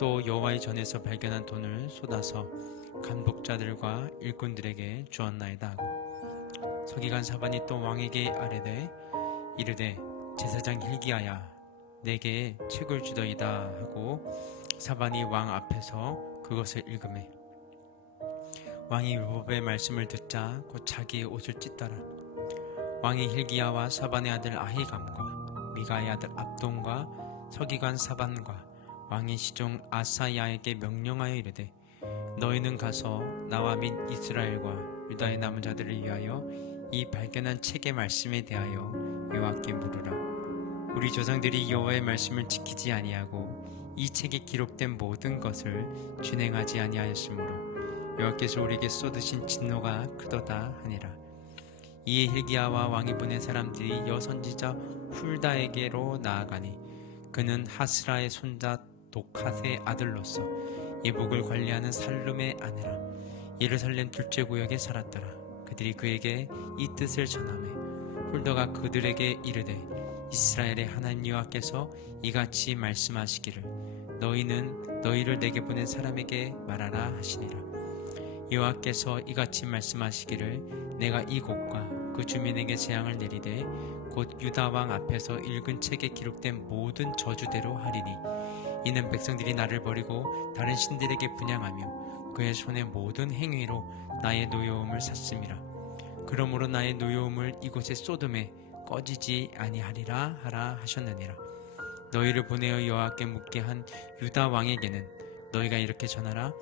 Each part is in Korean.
또 여호와의 전에서 발견한 돈을 쏟아서 감독자들과 일꾼들에게 주었나이다 하고 서기관 사반이 또 왕에게 아뢰되 이르되 제사장 hil기야야 내게 책을 주더이다 하고 사반이 왕 앞에서 그것을 읽음에 왕이 율법의 말씀을 듣자 곧 자기의 옷을 찢더라. 왕이 hil기야와 사반의 아들 아히감과 미가의 아들 압돈과 서기관 사반과 왕의 시종 아사야에게 명령하여 이르되 너희는 가서 나와 및 이스라엘과 유다의 남은 자들을 위하여 이 발견한 책의 말씀에 대하여 여호와께 물으라. 우리 조상들이 여호와의 말씀을 지키지 아니하고 이 책에 기록된 모든 것을 준행하지 아니하였으므로 여호와께서 우리에게 쏟으신 진노가 크도다 하니라. 이에 hil기야와 왕이 보낸 사람들이 여선지자 훌다에게로 나아가니 그는 하스라의 손자 독핫의 아들로서 예복을 관리하는 살룸의 아내라. 예루살렘 둘째 구역에 살았더라. 그들이 그에게 이 뜻을 전하매 훌더가 그들에게 이르되 이스라엘의 하나님 여호와께서 이같이 말씀하시기를 너희는 너희를 내게 보낸 사람에게 말하라 하시니라. 여호와께서 이같이 말씀하시기를 내가 이 곳과 그 주민에게 재앙을 내리되 곧 유다 왕 앞에서 읽은 책에 기록된 모든 저주대로 하리니 이는 백성들이 나를 버리고 다른 신들에게 분양하며 그의 손의 모든 행위로 나의 노여움을 샀음이라 그러므로 나의 노여움을 이곳에 쏟음에 꺼지지 아니하리라 하라 하셨느니라. 너희를 보내어 여호와께 묻게 한 유다 왕에게는 너희가 이렇게 전하라.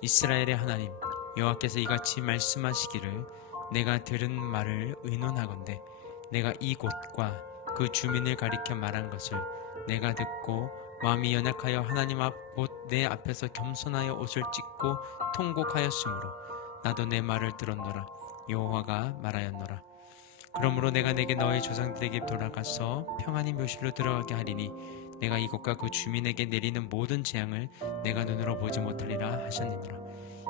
이스라엘의 하나님 여호와께서 이같이 말씀하시기를 내가 들은 말을 의논하건대 내가 이 곳과 그 주민을 가리켜 말한 것을 내가 듣고 마음이 연약하여 하나님 앞 곧 내 앞에서 겸손하여 옷을 찢고 통곡하였으므로 나도 내 말을 들었노라. 여호와가 말하였노라. 그러므로 내가 내게 너의 조상들에게 돌아가서 평안히 묘실로 들어가게 하리니 내가 이곳과 그 주민에게 내리는 모든 재앙을 내가 눈으로 보지 못하리라 하셨느니라.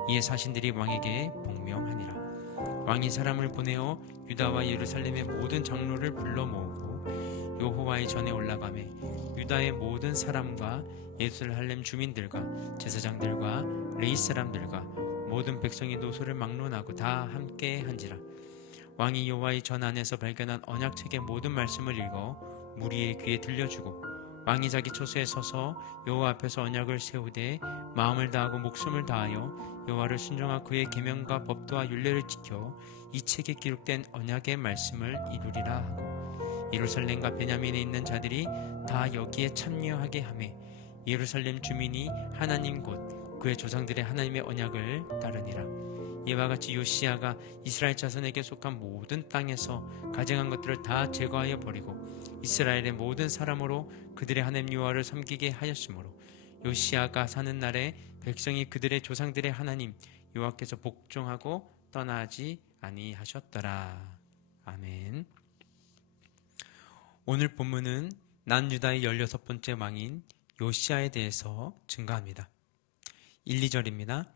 이에 사신들이 왕에게 복명하니라. 왕이 사람을 보내어 유다와 예루살렘의 모든 장로를 불러 모으고 여호와의 전에 올라가매 유다의 모든 사람과 예루살렘 주민들과 제사장들과 레이 사람들과 모든 백성이 노소를 막론하고 다 함께 한지라. 왕이 여호와의 전 안에서 발견한 언약 책의 모든 말씀을 읽어 무리의 귀에 들려주고 왕이 자기 처소에 서서 여호와 앞에서 언약을 세우되 마음을 다하고 목숨을 다하여 여호와를 순종하고 그의 계명과 법도와 율례를 지켜 이 책에 기록된 언약의 말씀을 이루리라 하고 예루살렘과 베냐민에 있는 자들이 다 여기에 참여하게 하매 예루살렘 주민이 하나님 곧 그의 조상들의 하나님의 언약을 따르니라 이와 같이 요시아가 이스라엘 자손에게 속한 모든 땅에서 가증한 것들을 다 제거하여 버리고 이스라엘의 모든 사람으로 그들의 하나님 여호와를 섬기게 하였으므로 요시아가 사는 날에 백성이 그들의 조상들의 하나님 여호와께서 복종하고 떠나지 아니하셨더라. 아멘. 오늘 본문은 난 유다의 16번째 왕인 요시아에 대해서 증가합니다. 1, 2절입니다.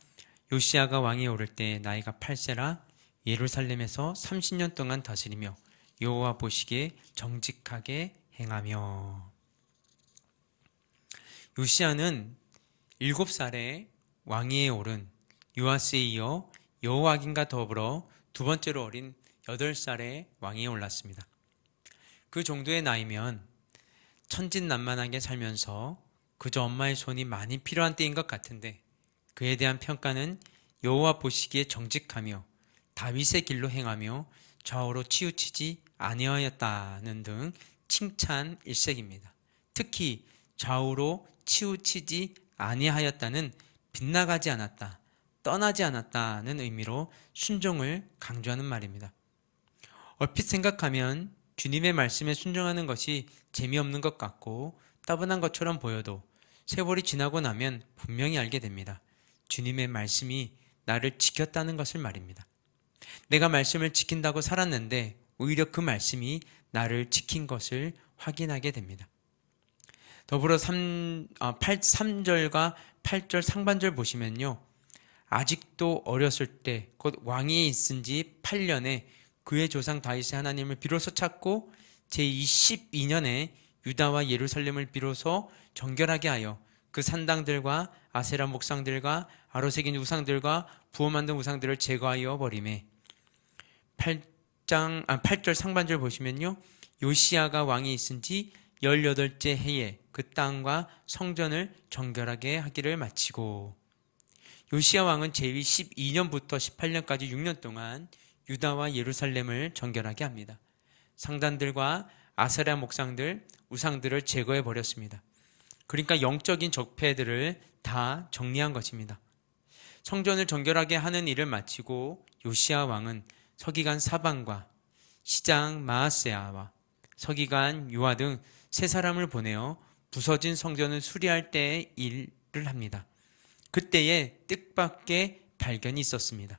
요시아가 왕에 오를 때 나이가 8세라 예루살렘에서 30년 동안 다스리며 여호와 보시기에 정직하게 행하며 요시아는 7살에 왕위에 오른 요아스에 이어 여호와긴과 더불어 두 번째로 어린 8살에 왕위에 올랐습니다. 그 정도의 나이면 천진난만하게 살면서 그저 엄마의 손이 많이 필요한 때인 것 같은데 그에 대한 평가는 여호와 보시기에 정직하며 다윗의 길로 행하며 좌우로 치우치지 아니하였다는 등 칭찬 일색입니다. 특히 좌우로 치우치지 아니하였다는 빗나가지 않았다, 떠나지 않았다는 의미로 순종을 강조하는 말입니다. 얼핏 생각하면 주님의 말씀에 순종하는 것이 재미없는 것 같고 따분한 것처럼 보여도 세월이 지나고 나면 분명히 알게 됩니다. 주님의 말씀이 나를 지켰다는 것을 말입니다. 내가 말씀을 지킨다고 살았는데 오히려 그 말씀이 나를 지킨 것을 확인하게 됩니다. 더불어 3, 아, 8, 3절과 8절 상반절 보시면요. 아직도 어렸을 때, 곧 왕위에 있은 지 8년에 그의 조상 다윗이 하나님을 비로소 찾고 제22년에 유다와 예루살렘을 비로소 정결하게 하여 그 산당들과 아세라 목상들과 아로 새긴 우상들과 부어 만든 우상들을 제거하여 버림에 8장 아 8절 상반절 보시면요. 요시아가 왕이 있은 지 18째 해에 그 땅과 성전을 정결하게 하기를 마치고 요시아 왕은 제위 12년부터 18년까지 6년 동안 유다와 예루살렘을 정결하게 합니다. 상단들과 아세라 목상들, 우상들을 제거해 버렸습니다. 그러니까 영적인 적폐들을 다 정리한 것입니다. 성전을 정결하게 하는 일을 마치고 요시아 왕은 서기관 사방과 시장 마아세아와 서기관 요아 등 세 사람을 보내어 부서진 성전을 수리할 때의 일을 합니다. 그때에 뜻밖의 발견이 있었습니다.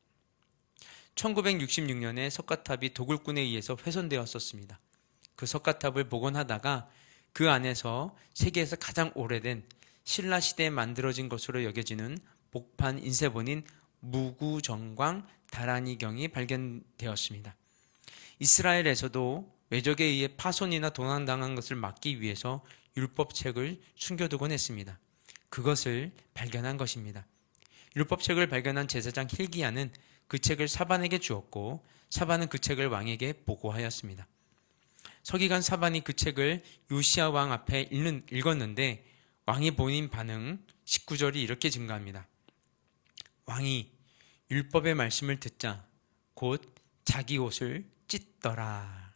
1966년에 석가탑이 도굴꾼에 의해서 훼손되었었습니다. 그 석가탑을 복원하다가 그 안에서 세계에서 가장 오래된 신라 시대에 만들어진 것으로 여겨지는 복판 인쇄본인 무구정광 다라니경이 발견되었습니다. 이스라엘에서도 외적에 의해 파손이나 도난당한 것을 막기 위해서 율법책을 숨겨두곤 했습니다. 그것을 발견한 것입니다. 율법책을 발견한 제사장 힐기야는 그 책을 사반에게 주었고 사반은 그 책을 왕에게 보고하였습니다. 서기관 사반이 그 책을 요시아 왕 앞에 읽는, 읽었는데 왕이 본인 반응 19절이 이렇게 증가합니다. 왕이 율법의 말씀을 듣자 곧 자기 옷을 찢더라.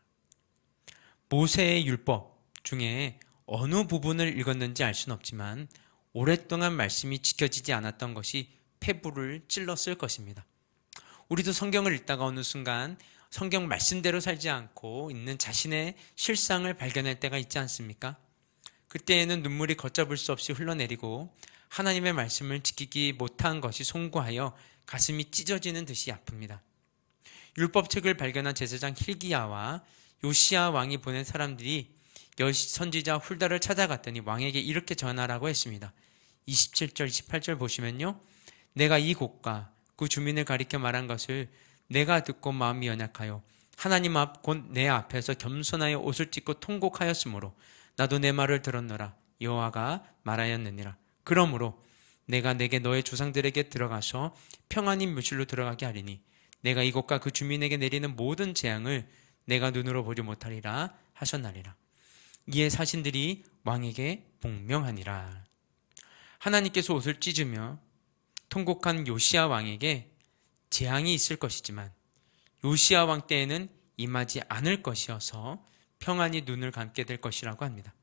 모세의 율법 중에 어느 부분을 읽었는지 알 수는 없지만 오랫동안 말씀이 지켜지지 않았던 것이 폐부를 찔렀을 것입니다. 우리도 성경을 읽다가 어느 순간 성경 말씀대로 살지 않고 있는 자신의 실상을 발견할 때가 있지 않습니까? 그때에는 눈물이 걷잡을 수 없이 흘러내리고 하나님의 말씀을 지키기 못한 것이 송구하여 가슴이 찢어지는 듯이 아픕니다. 율법책을 발견한 제사장 힐기야와 요시아 왕이 보낸 사람들이 선지자 훌다를 찾아갔더니 왕에게 이렇게 전하라고 했습니다. 27절, 28절 보시면요. 내가 이 곳과 그 주민을 가리켜 말한 것을 내가 듣고 마음이 연약하여 하나님 앞 곧 내 앞에서 겸손하여 옷을 찢고 통곡하였으므로 나도 내 말을 들었노라. 여호와가 말하였느니라. 그러므로 내가 내게 너의 조상들에게 들어가서 평안히 묘실로 들어가게 하리니 내가 이곳과 그 주민에게 내리는 모든 재앙을 내가 눈으로 보지 못하리라 하셨나리라. 이에 사신들이 왕에게 복명하니라. 하나님께서 옷을 찢으며 통곡한 요시아 왕에게 재앙이 있을 것이지만 요시아 왕 때에는 임하지 않을 것이어서 평안히 눈을 감게 될 것이라고 합니다.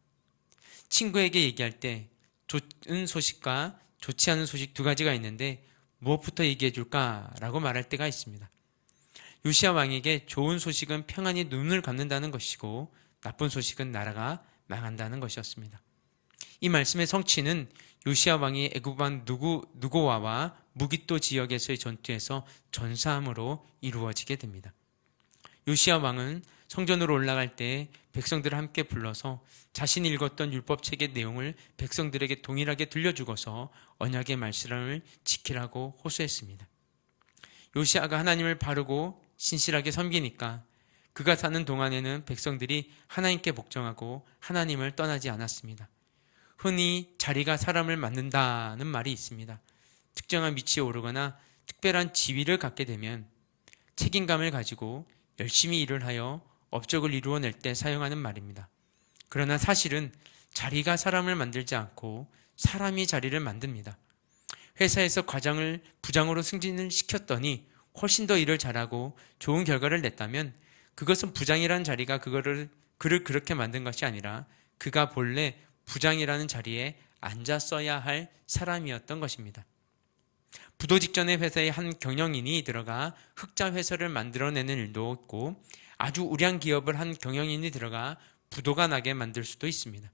친구에게 얘기할 때 좋은 소식과 좋지 않은 소식 두 가지가 있는데 무엇부터 얘기해 줄까라고 말할 때가 있습니다. 요시아 왕에게 좋은 소식은 평안히 눈을 감는다는 것이고 나쁜 소식은 나라가 망한다는 것이었습니다. 이 말씀의 성취는 요시아 왕이 애굽 왕 누구 누고와와 무기또 지역에서의 전투에서 전사함으로 이루어지게 됩니다. 요시아 왕은 성전으로 올라갈 때 백성들을 함께 불러서 자신이 읽었던 율법책의 내용을 백성들에게 동일하게 들려주고서 언약의 말씀을 지키라고 호소했습니다. 요시아가 하나님을 바르고 신실하게 섬기니까 그가 사는 동안에는 백성들이 하나님께 복종하고 하나님을 떠나지 않았습니다. 흔히 자리가 사람을 만든다는 말이 있습니다. 특정한 위치에 오르거나 특별한 지위를 갖게 되면 책임감을 가지고 열심히 일을 하여 업적을 이루어낼 때 사용하는 말입니다. 그러나 사실은 자리가 사람을 만들지 않고 사람이 자리를 만듭니다. 회사에서 과장을 부장으로 승진을 시켰더니 훨씬 더 일을 잘하고 좋은 결과를 냈다면 그것은 부장이라는 자리가 그거를 그를 그렇게 만든 것이 아니라 그가 본래 부장이라는 자리에 앉았어야 할 사람이었던 것입니다. 부도 직전의 회사에 한 경영인이 들어가 흑자 회사를 만들어내는 일도 있고 아주 우량 기업을 한 경영인이 들어가 부도가 나게 만들 수도 있습니다.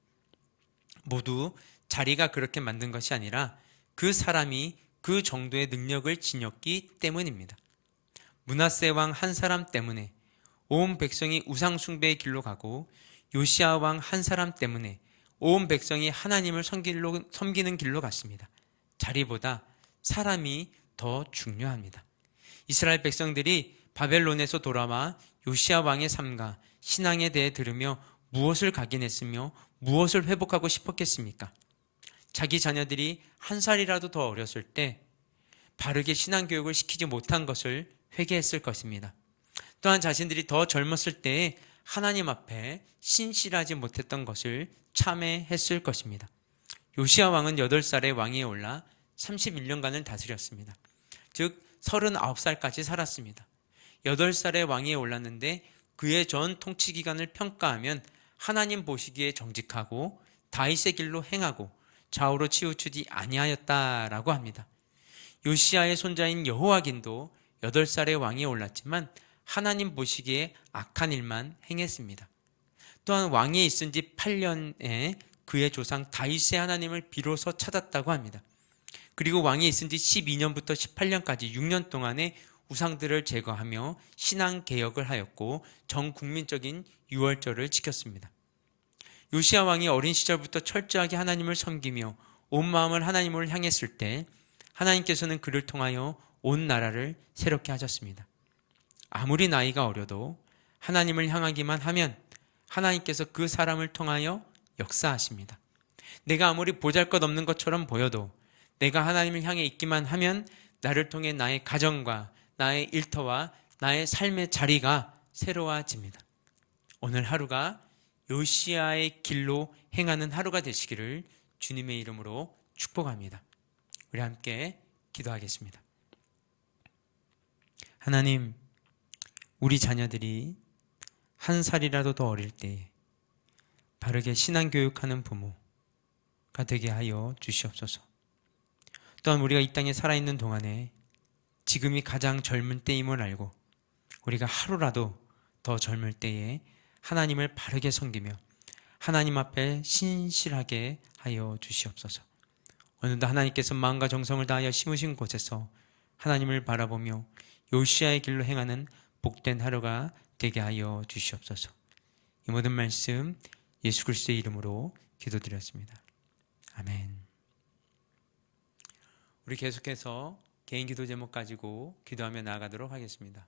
모두 자리가 그렇게 만든 것이 아니라 그 사람이 그 정도의 능력을 지녔기 때문입니다. 문하세 왕 한 사람 때문에 온 백성이 우상 숭배의 길로 가고 요시아 왕 한 사람 때문에 온 백성이 하나님을 섬기는 길로 갔습니다. 자리보다 사람이 더 중요합니다. 이스라엘 백성들이 바벨론에서 돌아와 요시아 왕의 삶과 신앙에 대해 들으며 무엇을 각인했으며 무엇을 회복하고 싶었겠습니까? 자기 자녀들이 한 살이라도 더 어렸을 때 바르게 신앙 교육을 시키지 못한 것을 회개했을 것입니다. 또한 자신들이 더 젊었을 때에 하나님 앞에 신실하지 못했던 것을 참회했을 것입니다. 요시아 왕은 8살에 왕위에 올라 31년간을 다스렸습니다. 즉 39살까지 살았습니다. 8살에 왕위에 올랐는데 그의 전 통치 기간을 평가하면 하나님 보시기에 정직하고 다윗의 길로 행하고 좌우로 치우치지 아니하였다라고 합니다. 요시아의 손자인 여호와긴도 8살에 왕위에 올랐지만 하나님 보시기에 악한 일만 행했습니다. 또한 왕위에 있은 지 8년에 그의 조상 다윗의 하나님을 비로소 찾았다고 합니다. 그리고 왕위에 있은 지 12년부터 18년까지 6년 동안에 우상들을 제거하며 신앙 개혁을 하였고 전 국민적인 유월절을 지켰습니다. 요시아 왕이 어린 시절부터 철저하게 하나님을 섬기며 온 마음을 하나님을 향했을 때 하나님께서는 그를 통하여 온 나라를 새롭게 하셨습니다. 아무리 나이가 어려도 하나님을 향하기만 하면 하나님께서 그 사람을 통하여 역사하십니다. 내가 아무리 보잘 것 없는 것처럼 보여도 내가 하나님을 향해 있기만 하면 나를 통해 나의 가정과 나의 일터와 나의 삶의 자리가 새로워집니다. 오늘 하루가 요시아의 길로 행하는 하루가 되시기를 주님의 이름으로 축복합니다. 우리 함께 기도하겠습니다. 하나님, 우리 자녀들이 한 살이라도 더 어릴 때 바르게 신앙 교육하는 부모가 되게 하여 주시옵소서. 또한 우리가 이 땅에 살아있는 동안에 지금이 가장 젊은 때임을 알고 우리가 하루라도 더 젊을 때에 하나님을 바르게 섬기며 하나님 앞에 신실하게 하여 주시옵소서. 오늘도 하나님께서 마음과 정성을 다하여 심으신 곳에서 하나님을 바라보며 요시아의 길로 행하는 복된 하루가 되게 하여 주시옵소서. 이 모든 말씀 예수 그리스도의 이름으로 기도드렸습니다. 아멘. 우리 계속해서 개인 기도 제목 가지고 기도하며 나아가도록 하겠습니다.